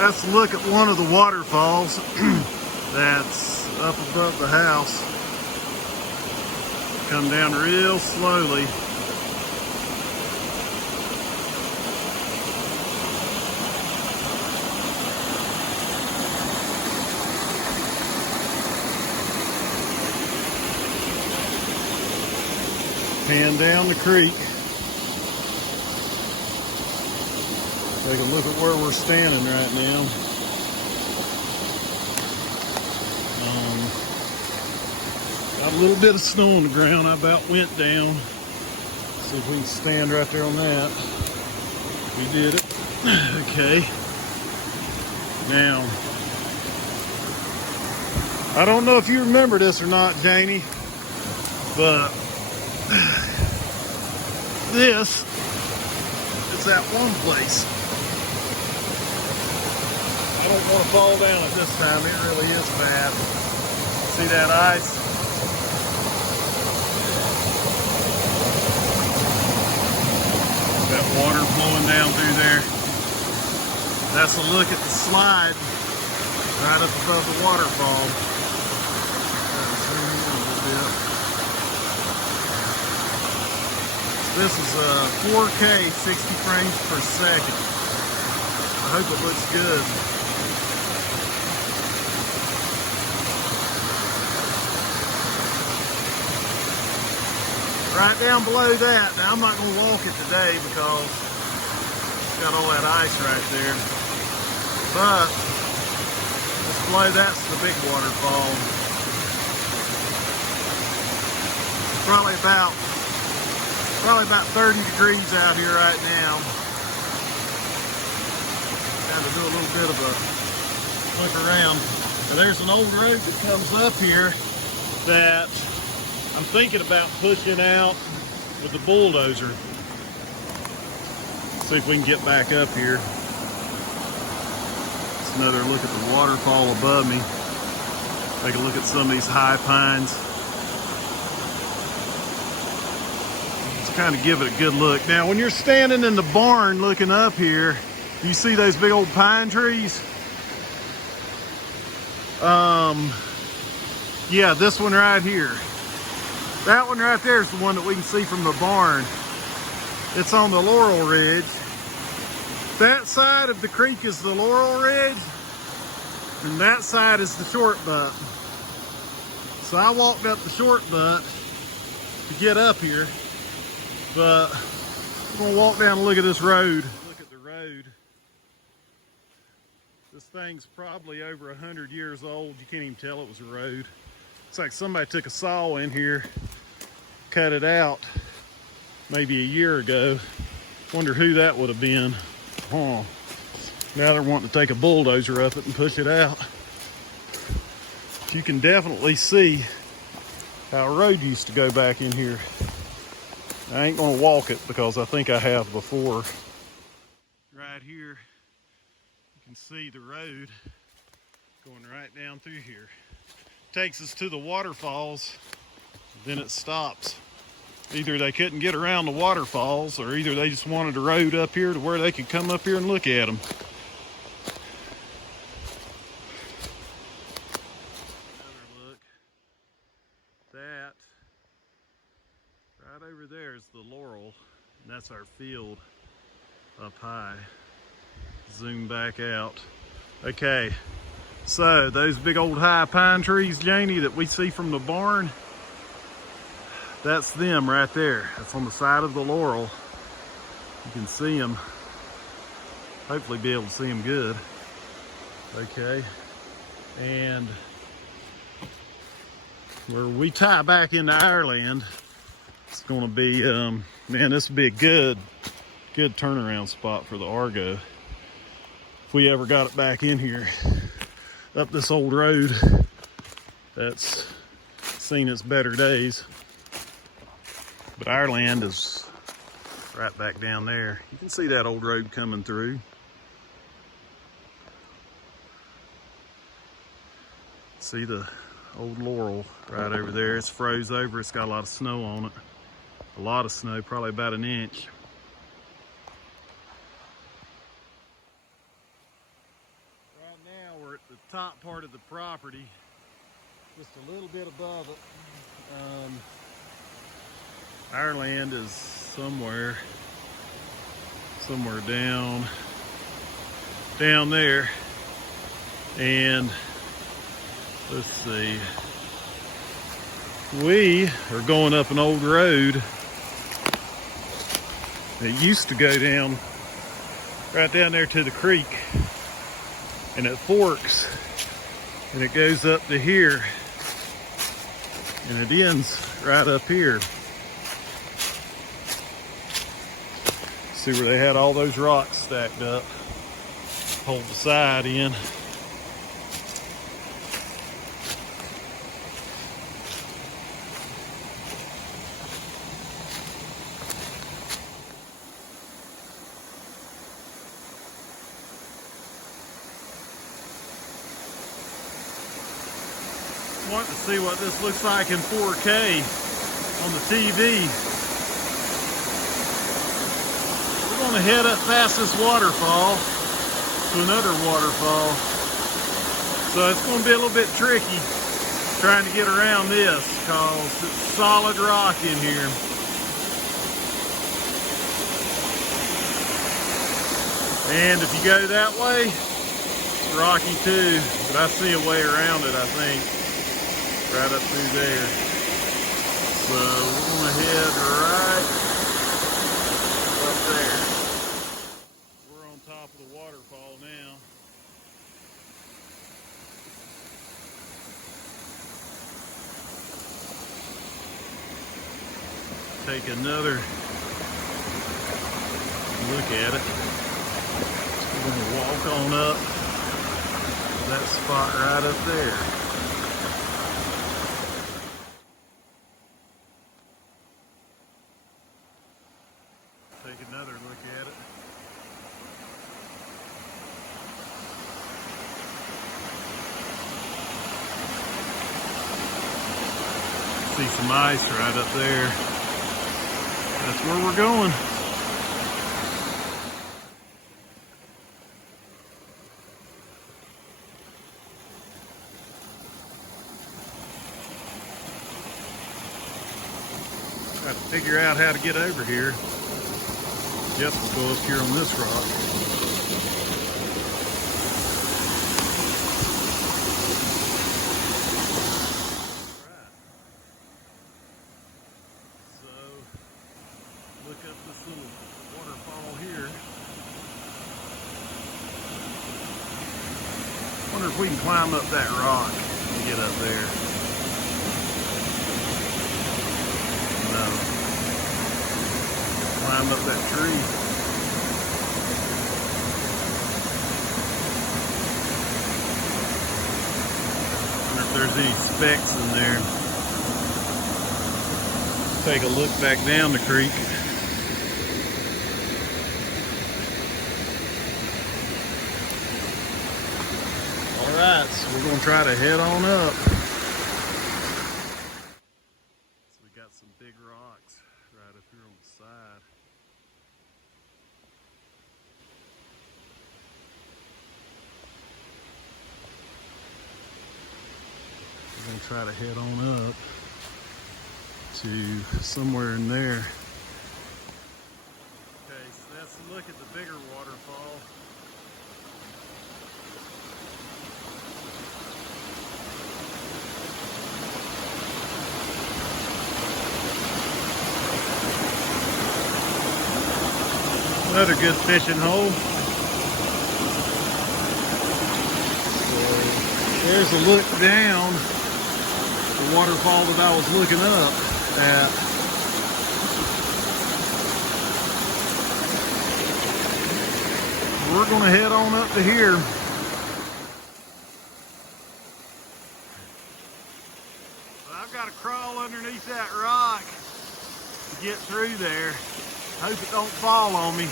Let's look at one of the waterfalls that's up above the house. Come down real slowly. Pan down the creek. Take a look at where we're standing right now. Got a little bit of snow on the ground. I about went down. See if we can stand right there on that. We did it. Okay. Now, I don't know if you remember this or not, Janie, but this is that one place. I don't want to fall down at this time. It really is bad. See that ice? That water flowing down through there. That's a look at the slide right up above the waterfall. Zoom in a little bit. This is a 4K, 60 frames per second. I hope it looks good. Right down below that. Now I'm not going to walk it today because it's got all that ice right there. But just below that's the big waterfall. Probably about 30 degrees out here right now. Got to do a little bit of a look around. Now there's an old road that comes up here that I'm thinking about pushing out with the bulldozer. See if we can get back up here. It's another look at the waterfall above me. Take a look at some of these high pines. Let's kind of give it a good look. Now, when you're standing in the barn looking up here, you see those big old pine trees? Yeah, this one right here. That one right there is the one that we can see from the barn. It's on the Laurel Ridge. That side of the creek is the Laurel Ridge, and that side is the short butt. So I walked up the short butt to get up here, but I'm gonna walk down and look at this road. Look at the road. This thing's probably over 100 years old. You can't even tell it was a road. Looks like somebody took a saw in here, cut it out maybe a year ago. Wonder who that would have been. Oh, now they're wanting to take a bulldozer up it and push it out. You can definitely see how a road used to go back in here. I ain't gonna walk it because I think I have before. Right here, you can see the road going right down through here. Takes us to the waterfalls, then it stops. Either they couldn't get around the waterfalls, or either they just wanted a road up here to where they could come up here and look at them. Another look. That right over there is the Laurel, and that's our field up high. Zoom back out. Okay. So those big old high pine trees, Janie, that we see from the barn, that's them right there. That's on the side of the Laurel. You can see them. Hopefully be able to see them good. Okay. And where we tie back into our land, it's going to be, man, this would be a good turnaround spot for the Argo. If we ever got it back in here. Up this old road that's seen its better days. But our land is right back down there. You can see that old road coming through. See the old Laurel right over there. It's froze over. It's got a lot of snow on it. A lot of snow, probably about an inch. top part of the property, just a little bit above it. Our land is somewhere down there, and let's see, we are going up an old road that used to go down right down there to the creek, and it forks and it goes up to here and it ends right up here. See where they had all those rocks stacked up, hold the side in. Want to see what this looks like in 4K on the TV. We're going to head up past this waterfall to another waterfall. So it's going to be a little bit tricky trying to get around this because it's solid rock in here. And if you go that way, it's rocky too, but I see a way around it, I think, right up through there. So we're going to head right up there. We're on top of the waterfall now. Take another look at it. We're going to walk on up to that spot right up there. Take another look at it. See some ice right up there. That's where we're going. Got to figure out how to get over here. Yep, we'll go up here on this rock. Right. So, look up this little waterfall here. Wonder if we can climb up that rock and get up there. No. Climb up that tree. Wonder if there's any specks in there. Take a look back down the creek. Alright, so we're going to try to head on up. So we got some big rocks right up here on the side. We're going to try to head on up to somewhere in there. Okay, so that's a look at the bigger waterfall. Another good fishing hole. So there's a look down the waterfall that I was looking up at. We're going to head on up to here. But I've got to crawl underneath that rock to get through there. Hope it don't fall on me.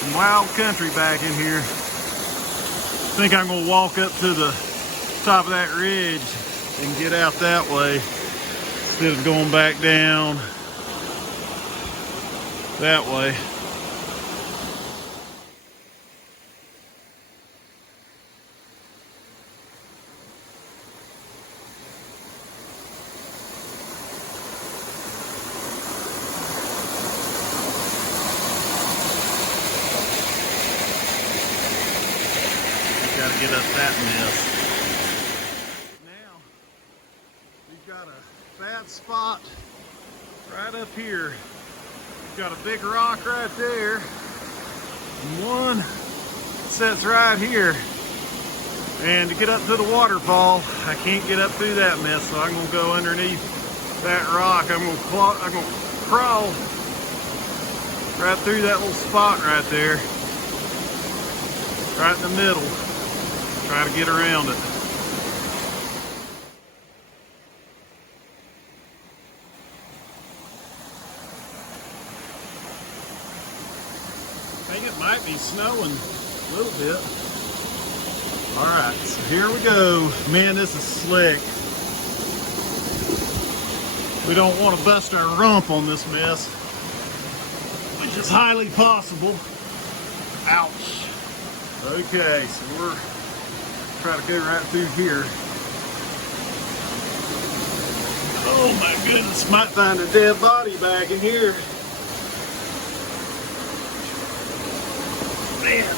Some wild country back in here. I think I'm gonna walk up to the top of that ridge and get out that way instead of going back down that way. to get up that mess. Now, we've got a bad spot right up here. We've got a big rock right there, and one sits right here. And to get up to the waterfall, I can't get up through that mess, so I'm gonna go underneath that rock. I'm gonna crawl right through that little spot right there, right in the middle. Try to get around it. I think it might be snowing a little bit. All right, so here we go. Man, this is slick. We don't want to bust our rump on this mess, which is highly possible. Ouch. Okay, so we're trying to go right through here. Oh my goodness, might find a dead body back in here. Man.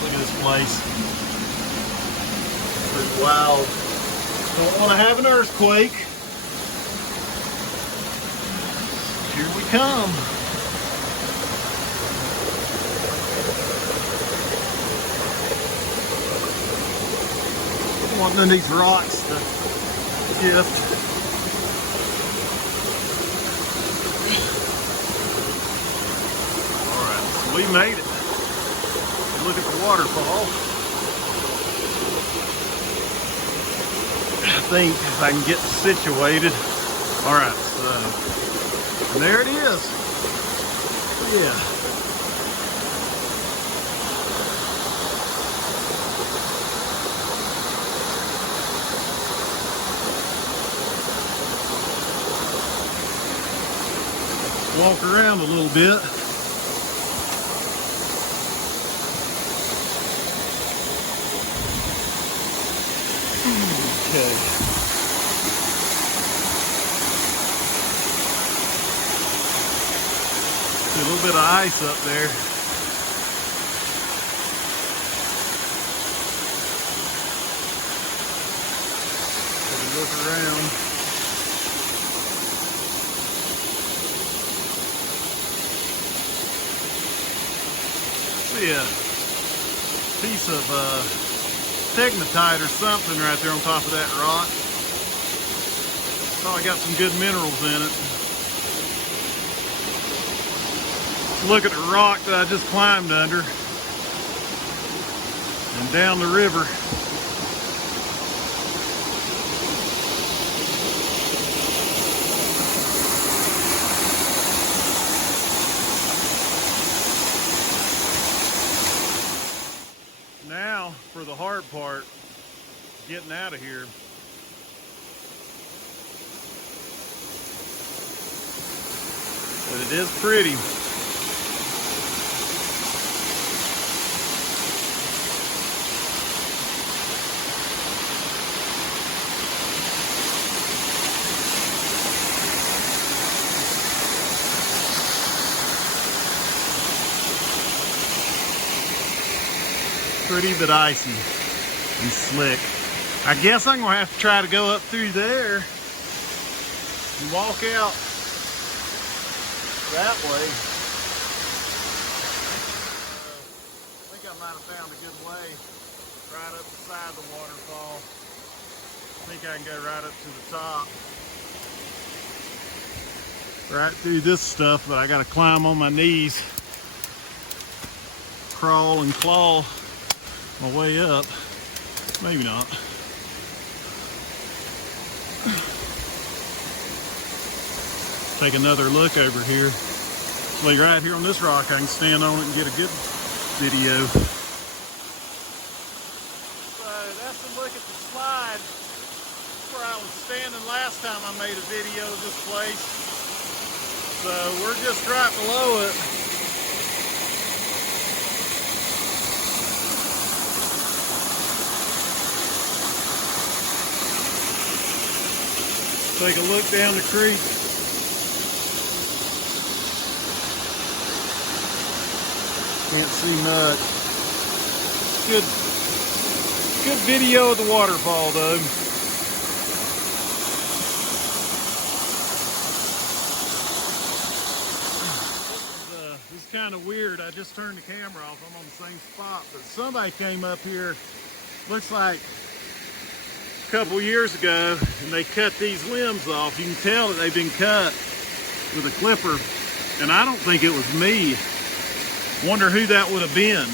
Look at this place. Pretty wild. Don't want to have an earthquake. Here we come. Wanting in these rocks to shift. Alright, so we made it. Look at the waterfall. I think if I can get situated. Alright, so there it is. Yeah. Walk around a little bit. Okay. See a little bit of ice up there. Take a look around. See a piece of pegmatite or something right there on top of that rock. Probably got some good minerals in it. Look at the rock that I just climbed under and down the river. Now for the hard part, getting out of here. But it is pretty. Pretty but icy and slick. I guess I'm gonna have to try to go up through there and walk out that way. I think I might have found a good way right up beside the waterfall. I think I can go right up to the top. Right through this stuff, but I gotta climb on my knees, crawl and claw my way up. Maybe not. Take another look over here. Actually, right here on this rock, I can stand on it and get a good video. So that's a look at the slide where I was standing last time I made a video of this place. So we're just right below it. Take a look down the creek. Can't see much. good video of the waterfall though. This is kind of weird. I just turned the camera off. I'm on the same spot, but somebody came up here, looks like a couple years ago, and they cut these limbs off. You can tell that they've been cut with a clipper, and I don't think it was me. Wonder who that would have been.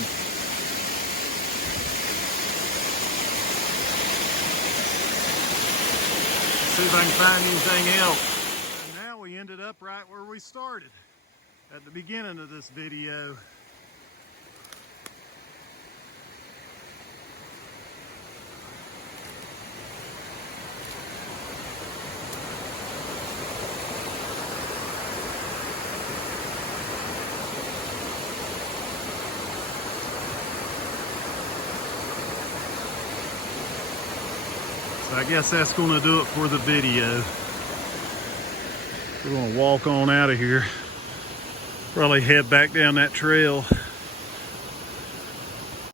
See if I can find anything else. And now we ended up right where we started at the beginning of this video. So I guess that's going to do it for the video. We're going to walk on out of here. Probably head back down that trail.